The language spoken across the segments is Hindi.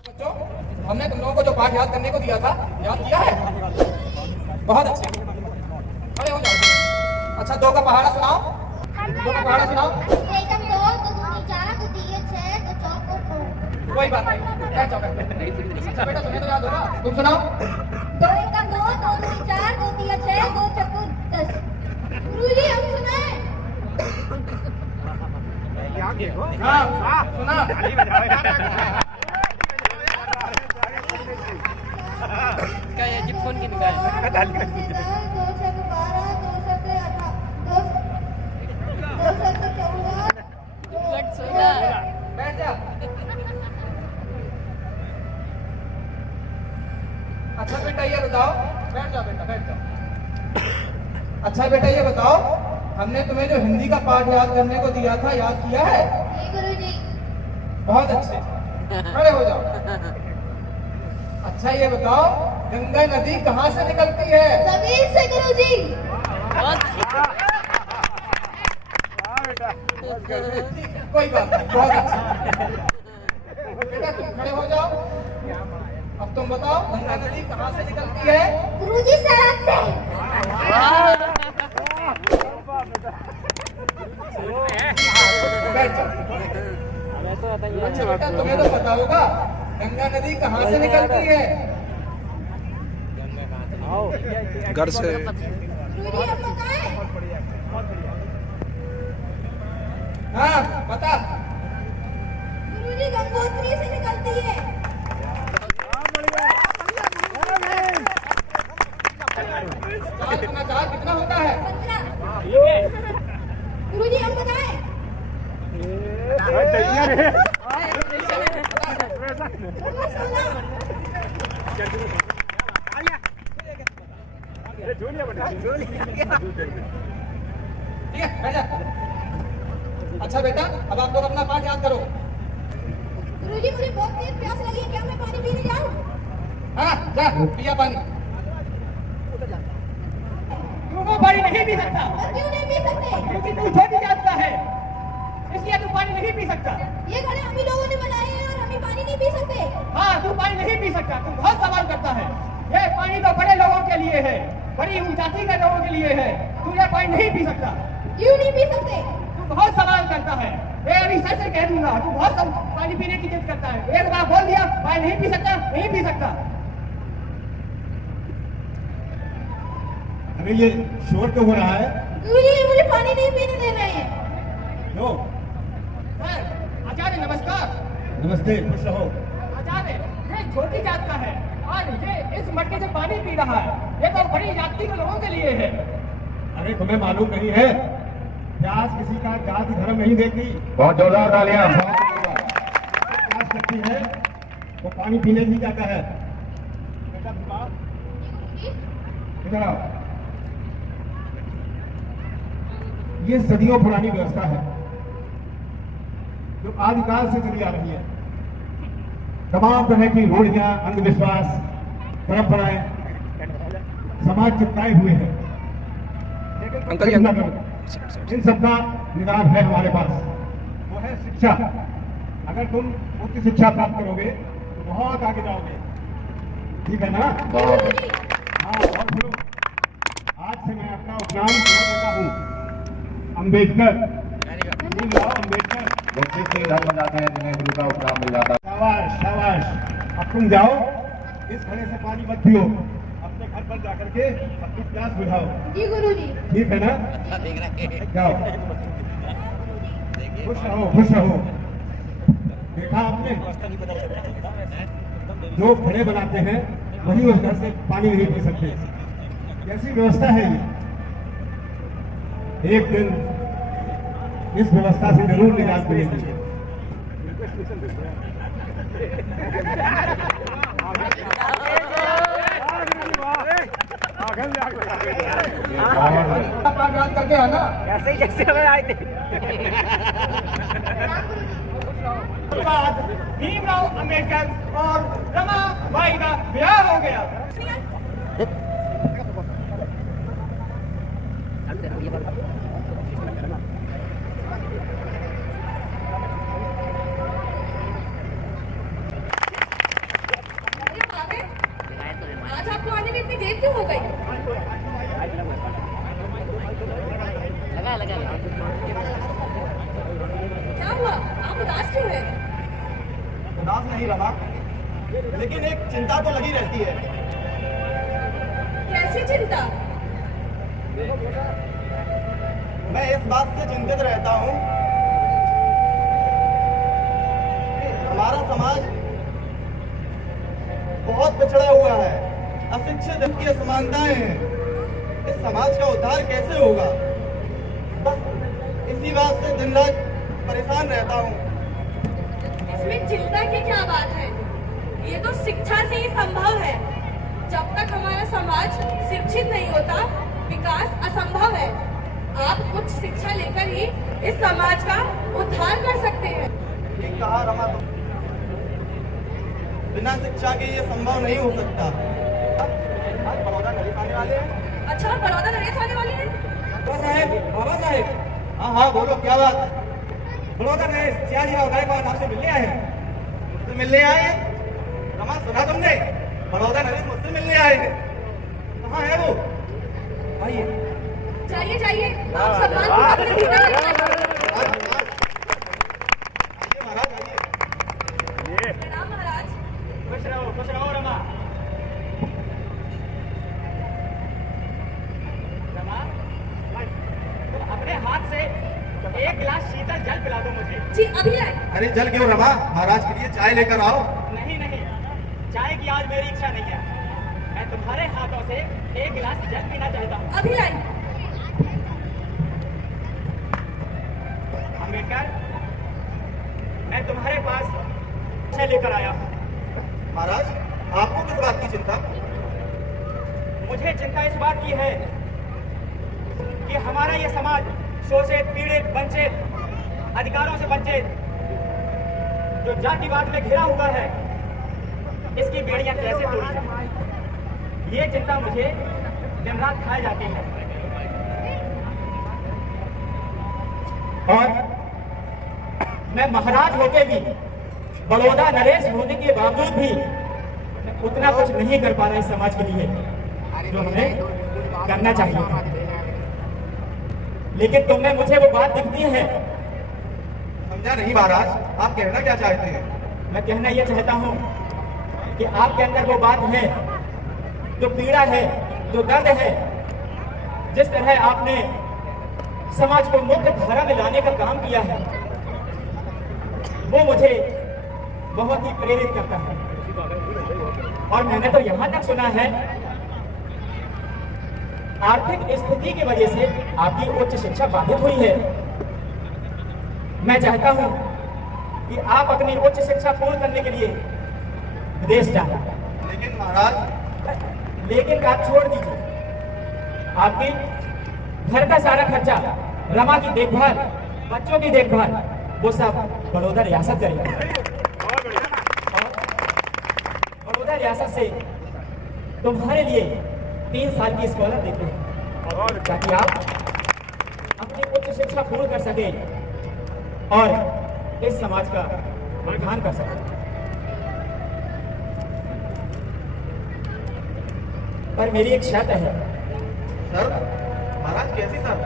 बच्चों, हमने तुम लोगों को जो पाठ याद करने को दिया था, याद किया है? बहुत अच्छे, खड़े हो जाओ। अच्छा, दो का पहाड़ा सुनाओ। दो का पहाड़ा सुनाओ। एकम दो, दो दूनी चार, दो तीन छह, दो चौको दो। कोई बात नहीं, क्या चौका? अच्छा बेटा, तुम्हें तो याद होगा, तुम सुनाओ। दो एकम दो, दो दूनी चार, दो तीन छह, दो चौको 10। गुरुजी हम सुनाए। हाँ, सुना। क्या ये जिप फोन की निकाल दो छह 12, दो सत 18, दो सत 14। कट सोना बैठ जा। अच्छा बेटा ये बताओ, बैठ जाओ बेटा, बैठ जाओ। अच्छा बेटा ये बताओ, हमने तुम्हें जो हिंदी का पाठ याद करने को दिया था, याद किया है? जी गुरुजी। बहुत अच्छे, खड़े हो जाओ। अच्छा ये बताओ, गंगा नदी कहाँ से निकलती है? जमीन से गुरुजी। कोई बात नहीं, बहुत अच्छा। बेटा तुम खड़े हो जाओ। अब तुम बताओ, गंगा नदी कहाँ से निकलती है? गुरुजी सड़क से। बैठ जाओ। अच्छा बेटा तुम्हें तो पता होगा, गंगा नदी कहाँ से निकलती है? घर से। गुरुजी हम बताएं। हाँ बता। गुरुजी गंगोत्री से निकलती है। चार गुना चार कितना होता है? 15। गुरुजी हम बताएं। ठीक है, बैठ जा। अच्छा बेटा, अब आप लोग अपना पाठ याद करो। गुरुजी मुझे बहुत तेज प्यास लगी है, क्या मैं पानी पीने जाऊं? हाँ जा, पिया पानी। तू पानी नहीं पी सकता, और क्यों नहीं पी सकते? क्योंकि तू छोटी जात का है, इसलिए तू पानी नहीं पी सकता। ये घड़े हम ही लोगों ने बनाए हैं और हम ही पानी नहीं पी सकते। हाँ तू पानी नहीं पी सकता, तू बहुत सवाल करता है। ये पानी तो बड़े लोगों के लिए है, बड़ी ऊंचाई के लोगों के लिए है। तू ये पानी नहीं पी सकता। क्यों नहीं पी सकते? तू बहुत सवाल करता है। मैं अभी सच से कह दूंगा, तू बहुत पानी पीने की जिद करता है। एक बार बोल दिया पानी नहीं पी सकता, नहीं पी सकता। अरे ये शोर क्यों हो रहा है? गुरुजी ये मुझे पानी नहीं पीने दे रहे हैं। लो, सर, आचार्य नमस्कार। नमस्ते, खुश रहो। आचार्य, ये छोटी जात का है और ये इस मटके से पानी पी रहा है। ये तो बड़ी जाति के लोगों के लिए है। अरे तुम्हें मालूम नहीं है, प्यास किसी का जाति धर्म नहीं देखती। बहुत जोरदार तालियां। प्यास लगती है वो पानी पीने की जाता है। बेटा बीमार, इधर आओ। ये सदियों पुरानी व्यवस्था है जो आदिकाल से चली आ रही है। तमाम तरह की रूढ़ियां, अंधविश्वास, परंपराएं समाज चिपकाए हुए हैं। अंकल लेकिन इन सब का निदान है हमारे पास, वो है शिक्षा। अगर तुम उच्च शिक्षा प्राप्त करोगे तो बहुत आगे जाओगे, ठीक है ना? हाँ, और सुनो, आज से मैं अपना उपनाम शुरू करता हूँ, अम्बेडकर। अम्बेडकर। बच्चे से घर बनाते हैं जिन्हें गुरु का उपनाम मिल जाता है। शाबाश शाबाश। अब तुम जाओ, इस घड़े से पानी मत पियो, अपने घर पर जाकर के अपनी प्यास बुझाओ, जी गुरुजी। ठीक है ना? जाओ, खुश रहो, खुश रहो। देखा आपने, जो घड़े बनाते हैं वही उस घर से पानी नहीं पी सकते। कैसी व्यवस्था है ये? एक दिन इस व्यवस्था से जरूर निजात मिलेगी। याद करके आना। ऐसे ही जैसे हमें आए थे। बाद भीमराव अंबेडकर और रमाबाई का ब्याह हो गया। क्यों हो गई? लगा लगा क्या हुआ? आप उदास क्यों हैं? उदास नहीं रहा, लेकिन एक चिंता तो लगी रहती है। कैसी चिंता? मैं इस बात से चिंतित रहता हूँ कि हमारा समाज बहुत पिछड़ा हुआ है, अशिक्षित की असमानताएं हैं। इस समाज का उद्धार कैसे होगा? बस इसी बात से दिन रात परेशान रहता हूँ। इसमें चिंता की क्या बात है? ये तो शिक्षा से ही संभव है। जब तक हमारा समाज शिक्षित नहीं होता, विकास असंभव है। आप उच्च शिक्षा लेकर ही इस समाज का उद्धार कर सकते हैं। ठीक कहा रमा, तो बिना शिक्षा के ये संभव नहीं हो सकता। आज बड़ौदा नरेश आने वाले हैं। अच्छा, बड़ौदा नरेश आने वाले हैं? बाबा साहेब। हाँ हाँ, बोलो क्या बात है? बड़ौदा नरेश सियाजीराव गायकवाड़ आपसे मिलने आए हैं। मुझसे मिलने आए हैं? रमा, सुना तुमने? बड़ौदा नरेश मुझसे मिलने आए हैं। कहाँ है वो? आइए। जाइए जाइए, आप सम्मानपूर्वक अपने सीट पर बैठिए। महाराज आइए। प्रणाम महाराज। खुश रहो रमा। तुम अपने हाथ से एक गिलास शीतल जल पिला दो मुझे। जी अभी लाए। अरे जल क्यों रमा, महाराज के लिए चाय लेकर आओ। नहीं नहीं, चाय की आज मेरी इच्छा नहीं है। मैं तुम्हारे हाथों से एक गिलास जल पीना चाहता हूँ। अभी लाई। अम्बेडकर, मैं तुम्हारे पास चाय लेकर आया हूँ। महाराज, आपको किस बात की चिंता? मुझे चिंता इस बात की है कि हमारा ये समाज शोषित, पीड़ित, वंचित, अधिकारों से वंचित, जो जातिवाद में घिरा हुआ है, इसकी बेड़ियां कैसे तोड़ी जाए, ये चिंता मुझे दिन रात खाए जाती है। और मैं महाराज होके भी, बड़ौदा नरेश होने के बावजूद भी उतना कुछ नहीं कर पा रहा इस समाज के लिए जो हमें करना चाहिए था। लेकिन तुमने मुझे वो बात दिखती है। समझा नहीं महाराज, आप कहना क्या चाहते हैं? मैं कहना यह चाहता हूं कि आपके अंदर वो बात है, जो पीड़ा है, जो दर्द है, जिस तरह आपने समाज को मुक्त धारा में लाने का काम किया है, वो मुझे बहुत ही प्रेरित करता है। और मैंने तो यहां तक सुना है, आर्थिक स्थिति की वजह से आपकी उच्च शिक्षा बाधित हुई है। मैं चाहता हूं कि आप अपनी उच्च शिक्षा पूर्ण करने के लिए विदेश जाएं। लेकिन महाराज, लेकिन आप छोड़ दीजिए। आपके घर का सारा खर्चा, रमा की देखभाल, बच्चों की देखभाल, वो सब बड़ौदा रियासत करेगा। बड़ौदा रियासत से तुम्हारे लिए 3 साल की स्कॉलर देते हैं ताकि आप अपनी उच्च शिक्षा पूर्ण कर सके और इस समाज का उद्धार कर सके। पर मेरी एक शर्त है। सर, महाराज कैसी सर?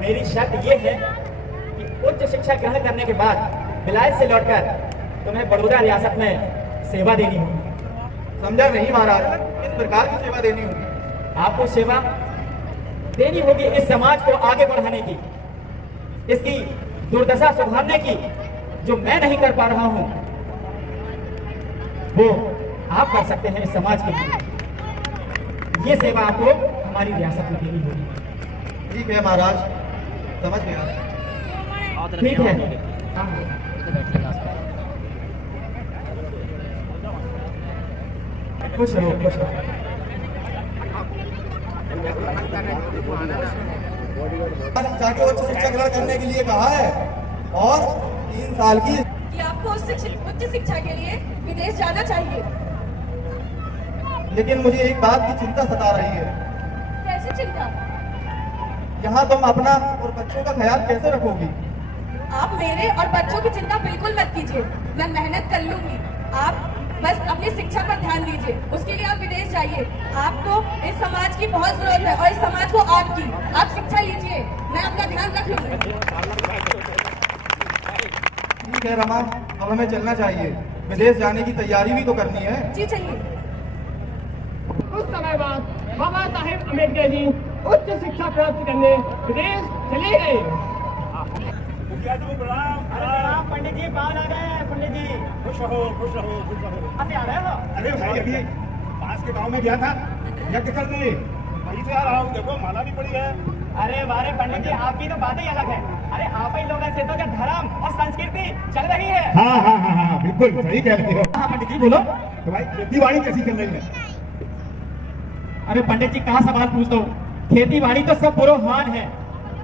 मेरी शर्त यह है कि उच्च शिक्षा ग्रहण करने के बाद विलायत से लौटकर तुम्हें बड़ौदा रियासत में सेवा देनी होगी। समझा नहीं महाराज, किस प्रकार की सेवा देनी होगी? आपको सेवा देनी होगी इस समाज को आगे बढ़ाने की, इसकी दुर्दशा सुधारने की। जो मैं नहीं कर पा रहा हूं, वो आप कर सकते हैं इस समाज के लिए। ये सेवा आपको हमारी रियासत में देनी होगी। ठीक है महाराज, समझ गया। ठीक है। खुश रहो, खुश रहो। जाके उच्च शिक्षा ग्रहण करने के लिए कहा है और 3 साल की। कि आपको उच्च शिक्षा के लिए विदेश जाना चाहिए। लेकिन मुझे एक बात की चिंता सता रही है। कैसी चिंता? यहाँ तुम अपना और बच्चों का ख्याल कैसे रखोगी? आप मेरे और बच्चों की चिंता बिल्कुल मत कीजिए, मैं मेहनत कर लूंगी। आप बस अपनी शिक्षा पर ध्यान दीजिए, उसके लिए आप विदेश जाइए। आपको इस समाज की बहुत जरूरत है और इस समाज को आपकी। आप शिक्षा लीजिए, मैं आपका ध्यान रख लूंगी। ठीक है रमा, अब हमें चलना चाहिए, विदेश जाने की तैयारी भी तो करनी है। जी चलिए। कुछ समय बाद बाबा साहेब अम्बेडकर जी उच्च शिक्षा प्राप्त करने विदेश चले गए। पंडित जी बाहर आ गए हैं। पंडित जी खुश रहो, खुश रहो, खुश रहो। कहाँ से आ रहे हो? अरे भाई अभी पास के गांव में गया था, यज्ञ करने, वहीं से आ रहा हूँ। देखो माला भी पड़ी है। अरे वारे पंडित जी, आपकी तो बात ही अलग है। अरे आप ही लोगों से तो जो धर्म और संस्कृति चल रही है। हाँ हाँ हाँ हाँ, बिल्कुल सही कह रहे हो। हाँ पंडित जी बोलो। तो भाई खेती बाड़ी कैसी चल रही है? अरे पंडित जी कहाँ सवाल पूछ दो, खेती बाड़ी तो सब बुरो हाल है।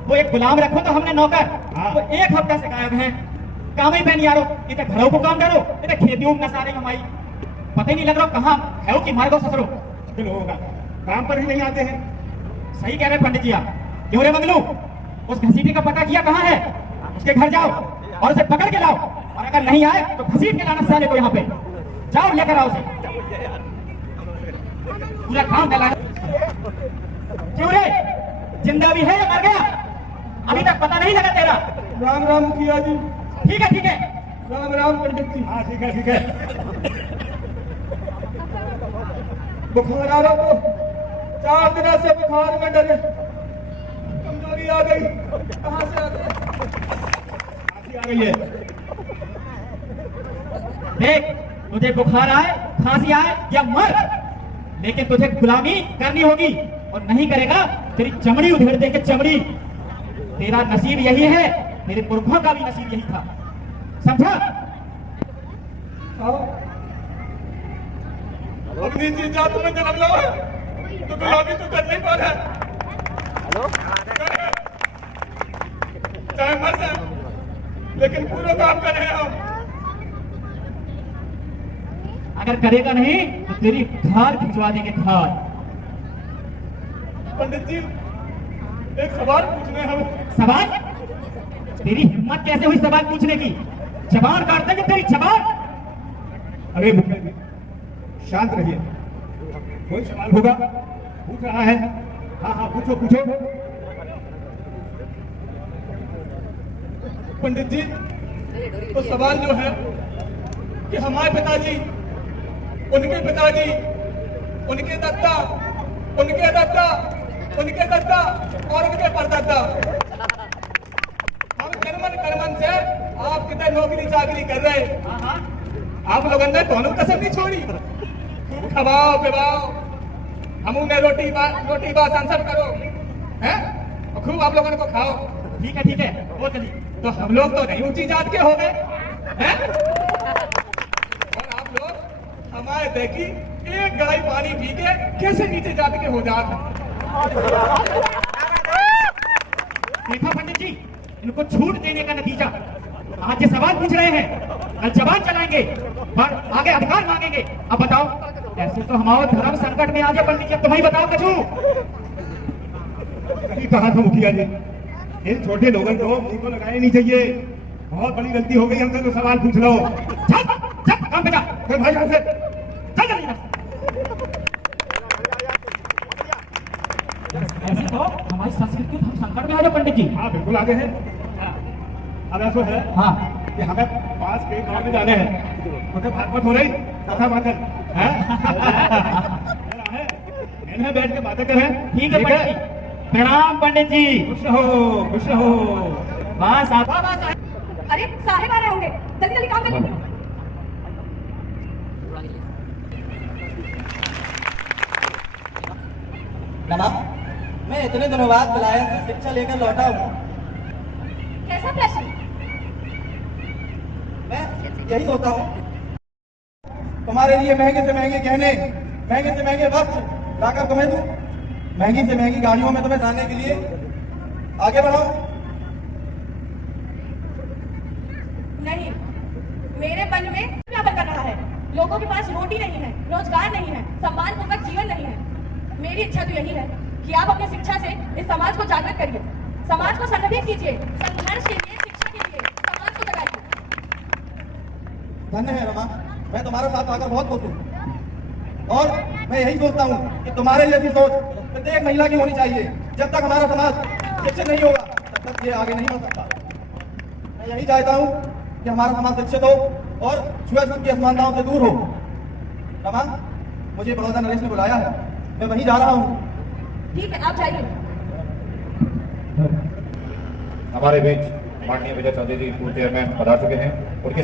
वो एक गुलाम रखो तो हमने नौकर, हाँ। वो एक हफ्ता से गायब है। काम ही पहन यारो, इधर घरों को काम करो, इधर खेती में सारे कमाई। पता ही नहीं लग रहा कहाँ है कि मार दो ससुरो। बिल्कुल होगा, काम पर ही नहीं आते हैं। सही कह रहे पंडित जी आप। क्यों रे मंगलू, उस घसीटे का पता किया कहाँ है? उसके घर जाओ और उसे पकड़ के लाओ, और अगर नहीं आए तो घसीट के लाना साले को यहाँ पे। जाओ लेकर आओ उसे, पूरा काम कर लाना। क्यों रे, जिंदा भी है या मर गया? अभी तक पता नहीं लगा तेरा। राम राम मुखिया जी। ठीक है ठीक है। राम राम पंडित जी। हाँ ठीक है ठीक है। बुखार आ रहा तो 4 दिन से बुखार में डरे, कमजोरी आ गई। कहाँ से आ गई? खांसी आ गई है। देख, तुझे बुखार आए, खांसी आए या मर, लेकिन तुझे गुलामी करनी होगी, और नहीं करेगा तेरी चमड़ी उधेड़ देंगे, चमड़ी। तेरा नसीब यही है, मेरे पुरखों का भी नसीब यही था, समझा? अपनी चीज जात में जन्म लो है तो गुलामी तो कर नहीं पा रहा है। चाहे मर जाए, लेकिन पूरा काम कर रहे हैं हम। अगर करेगा नहीं तो तेरी खाल खिंचवा देंगे, खाल। पंडित जी एक सवाल पूछने हम। सवाल? तेरी हिम्मत कैसे हुई सवाल पूछने की? जबान काट देंगे तेरी जबान। अरे मुखिया जी शांत रहिए, कोई सवाल होगा? पूछ रहा है। हाँ हाँ पूछो पूछो। पंडित जी तो सवाल जो है कि हमारे पिताजी, उनके पिताजी, उनके दादा, उनके दादा, उनके दादा और उनके परदादा, हम कर्मन कर्मन से आप कितने नौकरी चाकरी कर रहे। आप लोगों ने दोनों कसर नहीं छोड़ी। खूब खवाओ पिवाओ, हम उन्हें रोटी बा सांसद करो, हैं? और खूब आप लोगों को खाओ। ठीक है, वो चलिए। तो हम लोग तो नहीं ऊंची जात के हो गए हैं? और आप लोग हमारे देखी एक गड़ाई पानी पी के कैसे नीचे जात के हो जात। देखा पंडित जी, इनको छूट देने का नतीजा। आज ये सवाल पूछ रहे हैं, कल जबान चलाएंगे, पर आगे अधिकार मांगेंगे। अब बताओ, ऐसे तो हमारा धर्म संकट में आ गया पंडित जी। अब तुम्हें बताओ कछू। सही कहा था मुखिया जी, इन छोटे लोगों को मुंह को लगाए नहीं चाहिए। बहुत बड़ी गलती हो गई हमसे, तो सवाल पूछ लो। चल चल काम पे जा। फिर भाई यहाँ से चल जल्दी से। ऐसे तो हमारी संस्कृति हम संकट में आ जाए पंडित जी। हाँ बिल्कुल आगे है। अब ऐसा है हाँ, कि हमें पास के गांव में जाने हैं, उसे भागवत हो रही कथा बातन है। इन्हें बैठ के बातें करें। ठीक है पंडित जी। प्रणाम पंडित जी। खुश रहो, खुश रहो। बस आप। अरे साहेब आ रहे होंगे, जल्दी जल्दी काम कर लीजिए। रमा, मैं इतने दिनों बाद विलायत से शिक्षा लेकर लौटा हूँ। कैसा प्रश्न? मैं यही सोचता हूँ तुम्हारे लिए महंगे से महंगे गहने, महंगे से महंगे वस्त्र लाकर तुम्हें दूं, महंगी से महंगी गाड़ियों में तुम्हें जाने के लिए आगे बढ़ाऊं। नहीं, मेरे मन में क्या कर रहा है। लोगों के पास रोटी नहीं है, रोजगार नहीं है, सम्मानपूर्वक जीवन नहीं है। मेरी इच्छा तो यही है कि आप अपनी शिक्षा से इस समाज को जागृत करिए, समाज को संगठित कीजिए, संघर्ष के लिए, शिक्षा के लिए समाज को जगाइए। धन्य है रमा, मैं तुम्हारे साथ आकर बहुत खुश हूँ और मैं यही सोचता हूँ कि तुम्हारे जैसी सोच प्रत्येक महिला की होनी चाहिए। जब तक हमारा समाज शिक्षित नहीं होगा तब तक ये आगे नहीं बढ़ सकता। मैं यही चाहता हूँ कि हमारा समाज शिक्षित हो और छुआछूत की असमानताओं से दूर हो। रमा, मुझे बड़ौदा नरेश ने बुलाया है, मैं वहीं जा रहा हूँ। ठीक है, आप जाइए। हमारे बीच माननीय विजय चौधरी जी पूर्व चेयरमैन पधार चुके हैं। उनके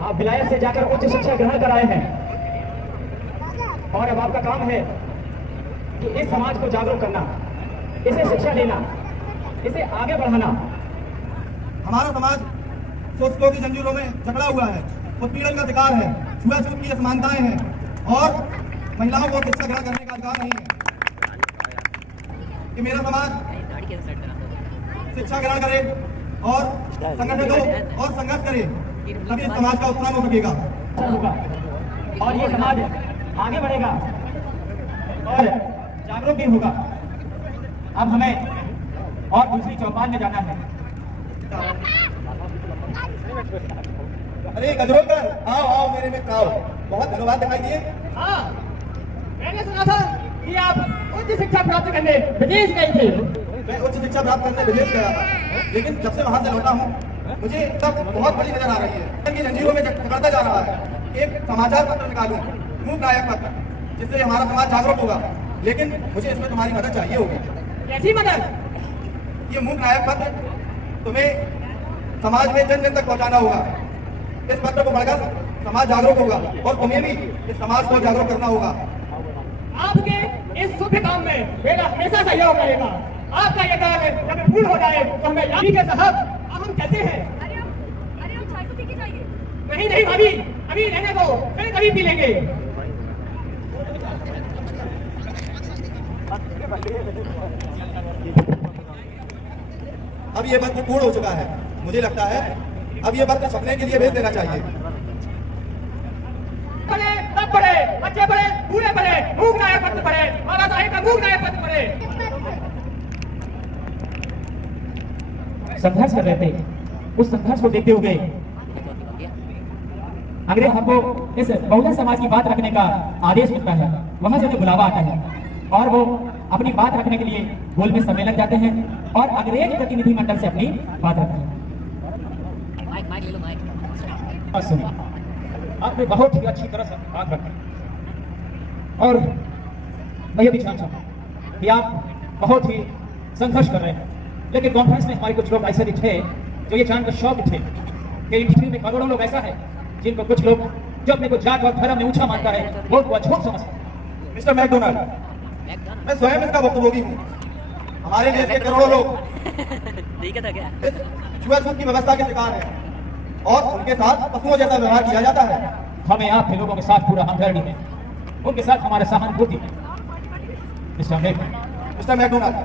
आप विलायत से जाकर उच्च शिक्षा ग्रहण कर आए हैं और अब आपका काम है कि इस समाज को जागरूक करना, इसे शिक्षा देना, इसे आगे बढ़ाना। हमारा समाज शोषकों की जंजीरों में जकड़ा हुआ है, उत्पीड़न का शिकार है, छुआछूत की असमानताएं हैं और महिलाओं को शिक्षा ग्रहण करने का अधिकार नहीं है। कि मेरा समाज शिक्षा ग्रहण करे और संगठित हो और संघर्ष करे, तभी इस समाज का उत्थान हो सकेगा और ये समाज आगे बढ़ेगा और जागरूक भी होगा। अब हमें और दूसरी चौपाल में जाना है। अरे गजरोकर, आओ आओ मेरे मित्र आओ, बहुत धन्यवाद दिखाई दिए। हाँ, मैंने सुना था कि आप उच्च शिक्षा प्राप्त करने विदेश गए थे। मैं उच्च शिक्षा प्राप्त करने विदेश गया था, लेकिन जब से वहां से लौटा हूँ मुझे तब बहुत बड़ी नजर आ रही है कि जंजीरों में जकड़ता जा रहा है। एक समाचार पत्र निकालूं, मूक नायक पत्र, जिससे हमारा समाज जागरूक होगा, लेकिन मुझे इसमें तुम्हारी मदद चाहिए होगी। कैसी मदद? ये मूक नायक पत्र तुम्हें समाज में जन जन तक पहुंचाना होगा। इस पत्र को पढ़कर समाज जागरूक होगा और तुम्हें भी इस समाज को जागरूक करना होगा। आपके इस शुभ काम में मेरा हमेशा सहयोग रहेगा। आपका ये कार्य जब पूर्ण हो जाए तो हमें याद के साहब अब हम कहते हैं। अरे हम चाय तो पी के जाइए। नहीं नहीं भाभी, अभी रहने दो, फिर कभी पी लेंगे। अब ये पत्र पूर्ण हो चुका है, मुझे लगता है अब ये पत्र छपने के लिए भेज देना चाहिए। पढ़े सब पढ़े, बच्चे पढ़े, बूढ़े पढ़े, मूक नायक पत्र पढ़े, बाबा साहेब का मूक नायक पत्र पढ़े। संघर्ष कर रहे थे, उस संघर्ष को देखते हुए अंग्रेज हमको इस बहुजन समाज की बात रखने का आदेश मिलता है, वहां से जो बुलावा आता है और वो अपनी बात रखने के लिए गोल में सम्मेलन जाते हैं और अंग्रेज प्रतिनिधिमंडल से अपनी बात रखते हैं। सुनिए, आपने बहुत ही अच्छी तरह से बात रखी और मैं ये भी जानता हूँ कि आप बहुत ही संघर्ष कर रहे हैं, लेकिन कॉन्फ्रेंस में हमारे कुछ लोग ऐसे भी थे जो ये जानकर शौक थे कि इंडस्ट्री में करोड़ों लोग ऐसा है जिनको कुछ लोग जो अपने को जात और धर्म में ऊंचा मानता है वो को अछूत समझता है। मिस्टर मैकडोनाल्ड, मैं स्वयं इसका भुक्तभोगी हूँ। हमारे देश के करोड़ों लोग छुआछूत की व्यवस्था के शिकार हैं और उनके साथ पशुओं जैसा व्यवहार किया जाता है। हमें आपके लोगों के साथ पूरा हमदर्दी है, उनके साथ हमारा सहानुभूति है। मिस्टर मैकडोनाल्ड,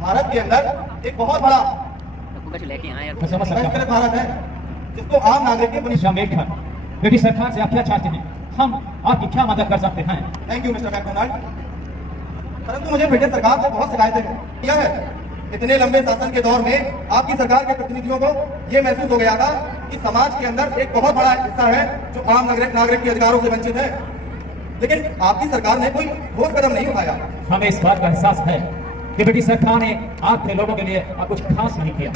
भारत के अंदर एक बहुत बड़ा मैं समझ सकता संस्कृत भारत है जिसको आम नागरिक के हूँ। ब्रिटिश सरकार से आप क्या चाहते हैं, हम आपकी क्या मदद कर सकते हैं? थैंक यू मिस्टर मैकडोनाल्ड, परंतु मुझे ब्रिटिश सरकार से बहुत शिकायतें किया है। इतने लंबे शासन के दौर में आपकी सरकार के प्रतिनिधियों को यह महसूस हो गया था कि समाज के अंदर एक बहुत बड़ा हिस्सा है जो आम नागरिक के अधिकारों से वंचित है, लेकिन आपकी सरकार ने कोई ठोस कदम नहीं उठाया। हमें इस बात का एहसास है कि ब्रिटिश सरकार ने आपके लोगों के लिए कुछ खास नहीं किया।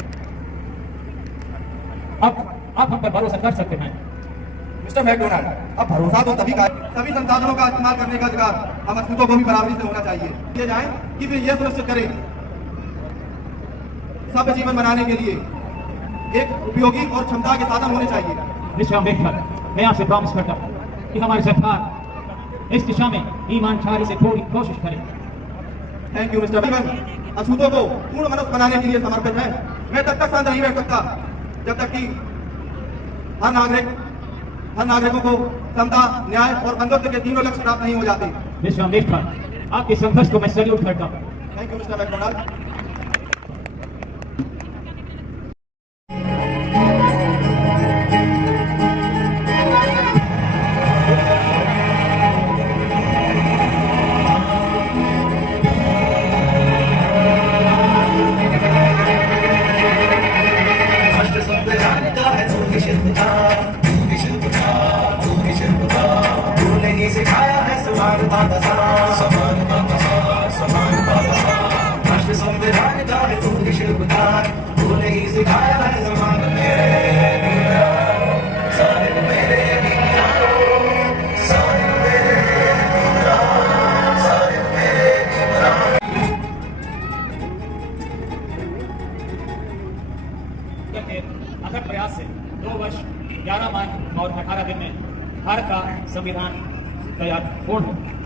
अब आप हम पर भरोसा कर सकते हैं। मिस्टर मैकडोनाल्ड, अब भरोसा तो तभी का, सभी संसाधनों का इस्तेमाल करने का अधिकार हम अछूतों को भी बराबरी से होना चाहिए। ये जाए कि वे यह सुनिश्चित करें सब जीवन बनाने के लिए एक उपयोगी और क्षमता के साधन होने चाहिए। मिस्टर अम्बेडकर, मैं आपसे प्रॉमिस करता हूँ कि हमारी सरकार इस दिशा में ईमानदारी से थोड़ी कोशिश करे। थैंक यू मिस्टर जीवन, अछूतों को पूर्ण मनुष्य बनाने के लिए समर्पित है। मैं तब तक शांत नहीं रह सकता जब तक कि हर नागरिकों को समता, न्याय और बंधुत्व के तीनों लक्ष्य प्राप्त नहीं हो जाते। मिस्टर अम्बेडकर, आपके संघर्ष को मैं सैल्यूट करता हूँ। Thank you mister McDonald. राष्ट्र संविधान का है जो निषिद्ध था, सिखाया है समाज मेरे साहिब मेरे साहिब मेरे साहिब मेरे के अथक प्रयास से 2 वर्ष 11 माह और 18 दिन में भारत का संविधान तैयार पूर्ण हो